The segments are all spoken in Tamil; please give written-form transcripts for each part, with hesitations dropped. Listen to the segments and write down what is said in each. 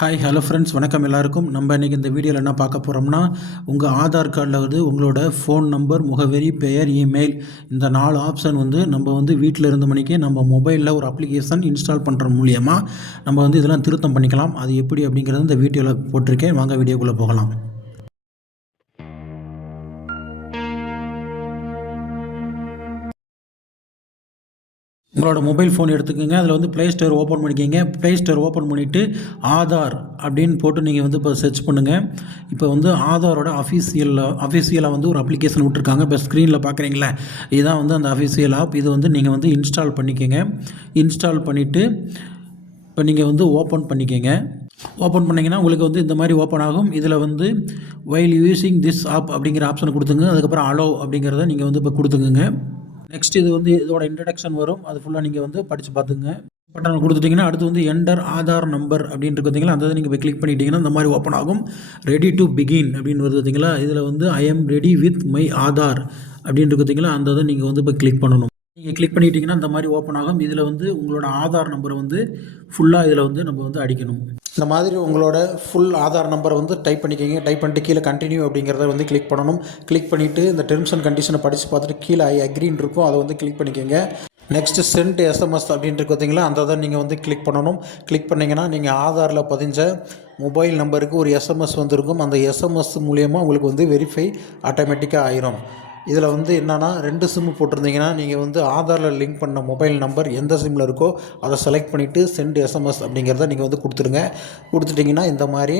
ஹாய் ஹலோ ஃப்ரெண்ட்ஸ், வணக்கம் எல்லாருக்கும். நம்ம இன்றைக்கி இந்த வீடியோவில் என்ன பார்க்க போகிறோம்னா, உங்கள் ஆதார் கார்டில் உங்களோட ஃபோன் நம்பர், முகவரி, பெயர், இமெயில் இந்த 4 ஆப்ஷன் நம்ம வீட்டில் இருந்த மணிக்கே நம்ம மொபைலில் ஒரு அப்ளிகேஷன் இன்ஸ்டால் பண்ணுற மூலியமாக நம்ம இதெல்லாம் திருத்தம் பண்ணிக்கலாம். அது எப்படி அப்படிங்கிறது இந்த வீடியோவில் போட்டிருக்கேன். வாங்க வீடியோக்குள்ளே போகலாம். உங்களோட மொபைல் ஃபோன் எடுத்துக்கோங்க. அதில் ப்ளே ஸ்டோர் ஓப்பன் பண்ணிக்கோங்க. ப்ளே ஸ்டோர் ஓப்பன் பண்ணிவிட்டு ஆதார் அப்படின்னு போட்டு நீங்கள் இப்போ சர்ச் பண்ணுங்கள். இப்போ ஆதாரோட அஃபிஷியலாக ஒரு அப்ளிகேஷன் விட்டுருக்காங்க. இப்போ ஸ்க்ரீனில் பார்க்குறீங்களா, இதுதான் அந்த அஃபிஷியல் ஆப். இது நீங்கள் இன்ஸ்டால் பண்ணிக்கோங்க. இன்ஸ்டால் பண்ணிவிட்டு இப்போ நீங்கள் ஓப்பன் பண்ணிக்கோங்க. ஓப்பன் பண்ணிங்கன்னா உங்களுக்கு இந்த மாதிரி ஓப்பன் ஆகும். இதில் வைல் யூஸிங் திஸ் ஆப் அப்படிங்கிற ஆப்ஷனை கொடுத்துங்க. அதுக்கப்புறம் அலோ அப்படிங்கிறத நீங்கள் இப்போ கொடுத்துக்குங்க. நெக்ஸ்ட் இது இதோட இன்ட்ரடக்ஷன் வரும். அது ஃபுல்லாக நீங்கள் படித்து பார்த்துங்க. பட்டன் கொடுத்துட்டிங்கன்னா அடுத்து என்டர் ஆதார் நம்பர் அப்படின்ட்டு பார்த்தீங்களா, அந்த நீங்கள் போய் கிளிக் பண்ணிட்டீங்கன்னா இந்த மாதிரி ஓப்பன் ஆகும். ரெடி டு பிகின் அப்படின்னு வருது பார்த்தீங்களா. இதில் I am ready with my Aadhaar அப்படின்ட்டு பார்த்தீங்களா, அந்த இதை நீங்கள் இப்போ கிளிக் பண்ணணும். நீங்கள் கிளிக் பண்ணிட்டீங்கன்னா இந்த மாதிரி ஓப்பன் ஆகும். இதில் உங்களோட ஆதார் நம்பரை ஃபுல்லாக இதில் நம்ம அடிக்கணும். இந்த மாதிரி உங்களோட ஃபுல் ஆதார் நம்பரை டைப் பண்ணிக்கோங்க. டைப் பண்ணிட்டு கீழே கண்டினியூ அப்படிங்கிறத கிளிக் பண்ணணும். கிளிக் பண்ணிவிட்டு இந்த டெர்ம்ஸ் அண்ட் கண்டிஷனை படித்து பார்த்துட்டு கீழே ஐ அக்ரின்னு இருக்கும், அதை கிளிக் பண்ணிக்கோங்க. நெக்ஸ்ட்டு சென்ட் எஸ்எம்எஸ் அப்படின்ட்டு பார்த்தீங்களா, அந்த இதை நீங்கள் கிளிக் பண்ணணும். கிளிக் பண்ணிங்கன்னா நீங்கள் ஆதாரில் பதிஞ்ச மொபைல் நம்பருக்கு ஒரு எஸ்எம்எஸ் வந்திருக்கும். அந்த எஸ்எம்எஸ் மூலியமாக உங்களுக்கு வெரிஃபை ஆட்டோமேட்டிக்காக ஆயிரும். இதில் என்னென்னா 2 சிம்மு போட்டிருந்தீங்கன்னா நீங்கள் ஆதாரில் லிங்க் பண்ண மொபைல் நம்பர் எந்த சிம்மில் இருக்கோ அதை செலக்ட் பண்ணிவிட்டு சென்ட் எஸ்எம்எஸ் அப்படிங்கிறத நீங்கள் கொடுத்துருங்க. கொடுத்துட்டிங்கன்னா இந்த மாதிரி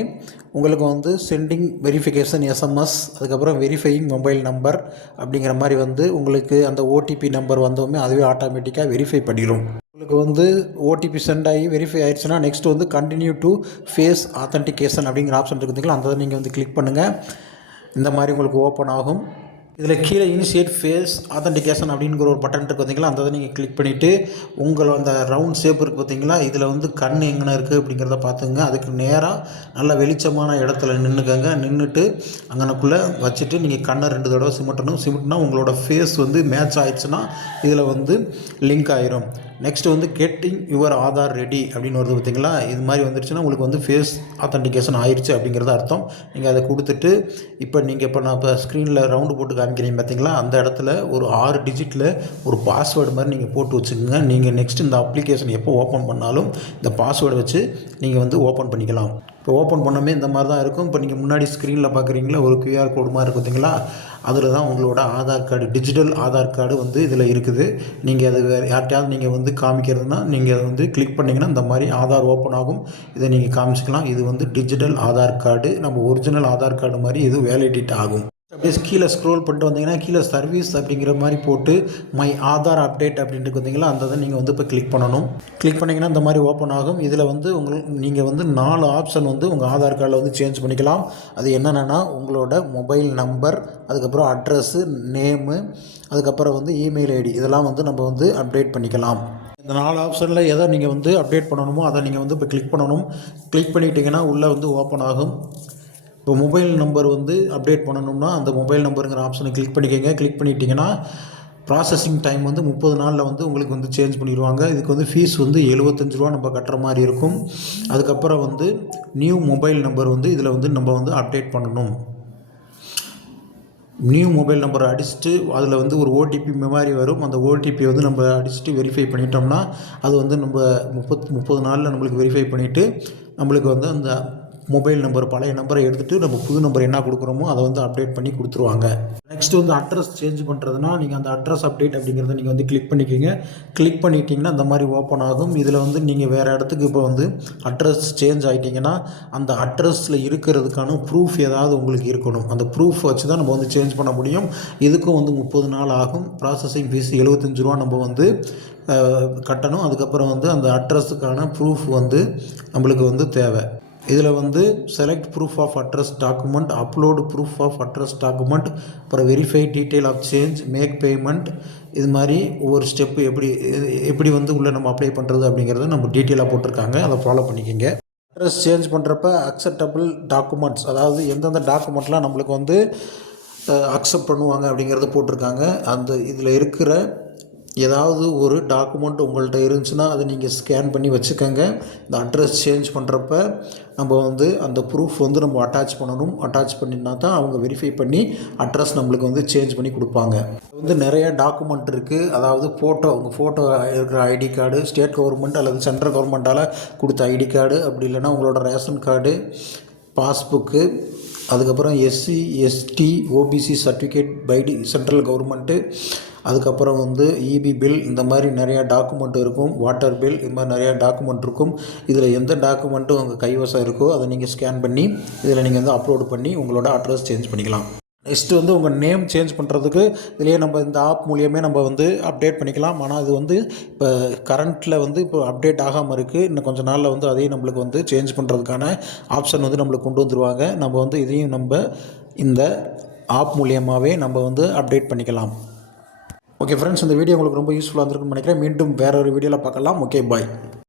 உங்களுக்கு சென்டிங் வெரிஃபிகேஷன் எஸ்எம்எஸ், அதுக்கப்புறம் வெரிஃபையிங் மொபைல் நம்பர் அப்படிங்கிற மாதிரி உங்களுக்கு அந்த ஓடிபி நம்பர் வந்தோமே அதுவே ஆட்டோமேட்டிக்காக வெரிஃபை பண்ணிடும். உங்களுக்கு ஓடிபி சென்ட் ஆகி வெரிஃபை ஆயிடுச்சுன்னா next continue to face authentication அப்படிங்கிற ஆப்ஷன் இருக்குதுங்களா, அந்த நீங்கள் கிளிக் பண்ணுங்கள். இந்த மாதிரி உங்களுக்கு ஓப்பன் ஆகும். இதில் கீழே இனிஷியேட் ஃபேஸ் ஆத்தென்டிகேஷன் அப்படிங்கிற ஒரு பட்டன் இருக்குது பார்த்தீங்களா, அந்த இதை நீங்கள் கிளிக் பண்ணிவிட்டு உங்களோட அந்த ரவுண்ட் ஷேப் இருக்குது பார்த்தீங்களா, இதில் கண் எங்கே இருக்குது அப்படிங்கிறத பார்த்துங்க. அதுக்கு நேராக நல்ல வெளிச்சமான இடத்துல நின்றுக்கங்க. நின்றுட்டு அங்கனக்குள்ளே வச்சுட்டு நீங்கள் கண்ணை 2 தடவை சிமிட்டணும். சிமிட்டினா உங்களோட ஃபேஸ் மேட்ச் ஆயிடுச்சுன்னா இதில் லிங்க் ஆயிரும். Next getting your Aadhaar ready அப்படின்னு வருது பார்த்தீங்களா, இது மாதிரி வந்துருச்சுன்னா உங்களுக்கு ஃபேஸ் ஆத்தென்டிகேஷன் ஆயிடுச்சு அப்படிங்கிறது அர்த்தம். நீங்கள் அதை கொடுத்துட்டு இப்போ நான் ஸ்க்ரீனில் ரவுண்டு போட்டு காமிக்கிறீங்க பார்த்தீங்களா, அந்த இடத்துல ஒரு 6 டிஜிட்டில் ஒரு பாஸ்வேர்டு மாதிரி நீங்கள் போட்டு வச்சுக்கோங்க. நீங்கள் நெக்ஸ்ட் இந்த அப்ளிகேஷன் எப்போ ஓப்பன் பண்ணாலும் இந்த பாஸ்வேர்டை வச்சு நீங்கள் ஓப்பன் பண்ணிக்கலாம். இப்போ ஓப்பன் பண்ணமே இந்த மாதிரி தான் இருக்கும். இப்போ நீங்கள் முன்னாடி ஸ்க்ரீனில் பார்க்குறீங்களா, ஒரு கியூஆர் கோடு மாதிரி இருக்கும் பார்த்தீங்களா, அதில் தான் உங்களோட Aadhaar card, digital Aadhaar card இதில் இருக்குது. நீங்கள் அது வேறு யார்கிட்டையாவது நீங்கள் காமிக்கிறதுனா நீங்கள் அதை கிளிக் பண்ணிங்கன்னா இந்த மாதிரி ஆதார் ஓப்பன் ஆகும். இதை நீங்கள் காமிச்சிக்கலாம். இது டிஜிட்டல் ஆதார் கார்டு, நம்ம ஒரிஜினல் ஆதார் கார்டு மாதிரி இது வேலிடேட் ஆகும். அப்படியே கீழே ஸ்க்ரோல் பண்ணிட்டு வந்தீங்கன்னா கீழே சர்வீஸ் அப்படிங்கிற மாதிரி போட்டு மை ஆதார் அப்டேட் அப்படின்ட்டு வந்தீங்களா, அந்த இதை நீங்கள் இப்போ கிளிக் பண்ணணும். கிளிக் பண்ணிங்கன்னா இந்த மாதிரி ஓப்பன் ஆகும். இதில் நீங்கள் 4 ஆப்ஷன் உங்கள் ஆதார் கார்டில் சேஞ்ச் பண்ணிக்கலாம். அது என்னென்னா உங்களோட மொபைல் நம்பர், அதுக்கப்புறம் அட்ரஸ்ஸு, நேமு, அதுக்கப்புறம் இமெயில் ஐடி, இதெல்லாம் நம்ம அப்டேட் பண்ணிக்கலாம். இந்த 4 ஆப்ஷனில் எதை நீங்கள் அப்டேட் பண்ணணுமோ அதை நீங்கள் இப்போ கிளிக் பண்ணணும். கிளிக் பண்ணிட்டீங்கன்னா உள்ளே ஓப்பன் ஆகும். இப்போ மொபைல் நம்பர் அப்டேட் பண்ணணும்னா அந்த மொபைல் நம்பருங்கிற ஆப்ஷனை கிளிக் பண்ணிக்கோங்க. கிளிக் பண்ணிட்டீங்கன்னா ப்ராசஸிங் டைம் 30 நாளில் உங்களுக்கு சேஞ்ச் பண்ணிடுவாங்க. இதுக்கு ஃபீஸ் 75 ரூபா நம்ம கட்டுற மாதிரி இருக்கும். அதுக்கப்புறம் நியூ மொபைல் நம்பர் இதில் நம்ம அப்டேட் பண்ணணும். நியூ மொபைல் நம்பரை அடிச்சுட்டு அதில் ஒரு ஓடிபி மாதிரி வரும். அந்த ஓடிபி நம்ம அடிச்சுட்டு வெரிஃபை பண்ணிட்டோம்னா அது நம்ம 30 நாளில் நம்மளுக்கு வெரிஃபை பண்ணிவிட்டு நம்மளுக்கு அந்த மொபைல் நம்பர் பழைய நம்பரை எடுத்துகிட்டு நம்ம புது நம்பர் என்ன கொடுக்குறோமோ அதை அப்டேட் பண்ணி கொடுத்துருவாங்க. நெக்ஸ்ட் அட்ரஸ் சேஞ்ச் பண்ணுறதுனா நீங்கள் அந்த அட்ரஸ் அப்டேட் அப்படிங்கிறத நீங்கள் கிளிக் பண்ணிக்கோங்க. கிளிக் பண்ணிட்டீங்கன்னா அந்த மாதிரி ஓப்பன் ஆகும். இதில் நீங்கள் வேறு இடத்துக்கு இப்போ அட்ரஸ் சேஞ்ச் ஆகிட்டிங்கன்னா அந்த அட்ரஸில் இருக்கிறதுக்கான ப்ரூஃப் ஏதாவது உங்களுக்கு இருக்கணும். அந்த ப்ரூஃப் வச்சு தான் நம்ம சேஞ்ச் பண்ண முடியும். இதுக்கும் 30 நாள் ஆகும். ப்ராசஸிங் ஃபீஸ் 75 ரூபா நம்ம கட்டணும். அதுக்கப்புறம் அந்த அட்ரஸுக்கான ப்ரூஃப் நம்மளுக்கு தேவை. இதில் select proof of address document, upload proof of address document, அப்புறம் verify detail of change, make payment, இது மாதிரி ஒவ்வொரு ஸ்டெப்பு எப்படி உள்ளே நம்ம அப்ளை பண்ணுறது அப்படிங்கிறத நம்ம டீட்டெயிலாக போட்டிருக்காங்க. அதை ஃபாலோ பண்ணிக்கோங்க. அட்ரஸ் சேஞ்ச் பண்ணுறப்ப அக்செப்டபிள் டாக்குமெண்ட்ஸ், அதாவது எந்தெந்த டாக்குமெண்ட்லாம் நம்மளுக்கு அக்செப்ட் பண்ணுவாங்க அப்படிங்கிறத போட்டிருக்காங்க. அந்த இதில் இருக்கிற ஏதாவது ஒரு டாக்குமெண்ட் உங்கள்கிட்ட இருந்துச்சுன்னா அதை நீங்கள் ஸ்கேன் பண்ணி வச்சுக்கோங்க. இந்த அட்ரஸ் சேஞ்ச் பண்ணுறப்ப நம்ம வந்து அந்த ப்ரூஃப் வந்து நம்ம அட்டாச் பண்ணணும். அட்டாச் பண்ணினா தான் அவங்க வெரிஃபை பண்ணி அட்ரஸ் நம்மளுக்கு வந்து சேஞ்ச் பண்ணி கொடுப்பாங்க. வந்து நிறைய டாக்குமெண்ட் இருக்குது. அதாவது உங்கள் ஃபோட்டோ இருக்கிற ஐடி கார்டு, ஸ்டேட் கவர்மெண்ட் அல்லது சென்ட்ரல் கவர்மெண்ட்டால் கொடுத்த ஐடி கார்டு, அப்படி இல்லைன்னா உங்களோட ரேஷன் கார்டு, பாஸ்புக்கு, அதுக்கப்புறம் SC ST OBC certificate by central government, அதுக்கப்புறம் வந்து இபி பில், இந்த மாதிரி நிறையா டாக்குமெண்ட் இருக்கும். வாட்டர் பில், இது மாதிரி நிறையா டாக்குமெண்ட் இருக்கும். இதில் எந்த டாக்குமெண்ட்டும் உங்கள் கைவசம் இருக்கோ அதை நீங்கள் ஸ்கேன் பண்ணி இதில் நீங்கள் வந்து அப்லோட் பண்ணி உங்களோட அட்ரஸ் சேஞ்ச் பண்ணிக்கலாம். நெக்ஸ்ட்டு வந்து உங்கள் நேம் சேஞ்ச் பண்ணுறதுக்கு இதிலேயே நம்ம இந்த ஆப் மூலியமே நம்ம வந்து அப்டேட் பண்ணிக்கலாம். ஆனால் அது வந்து இப்போ கரண்ட்டில் வந்து இப்போ அப்டேட் ஆகாமல் இருக்குது. இன்னும் கொஞ்சம் நாளில் வந்து அதையும் நம்மளுக்கு வந்து சேஞ்ச் பண்ணுறதுக்கான ஆப்ஷன் வந்து நம்மளுக்கு கொண்டு வந்துடுவாங்க. நம்ம வந்து இதையும் நம்ம இந்த ஆப் மூலியமாகவே நம்ம வந்து அப்டேட் பண்ணிக்கலாம். ஓகே ஃப்ரெண்ட்ஸ், இந்த வீடியோ உங்களுக்கு ரொம்ப யூஸ்ஃபுல்லாக இருந்திருக்குன்னு நினைக்கிறேன். மீண்டும் வேற ஒரு வீடியோவில் பார்க்கலாம். ஓகே, பாய்.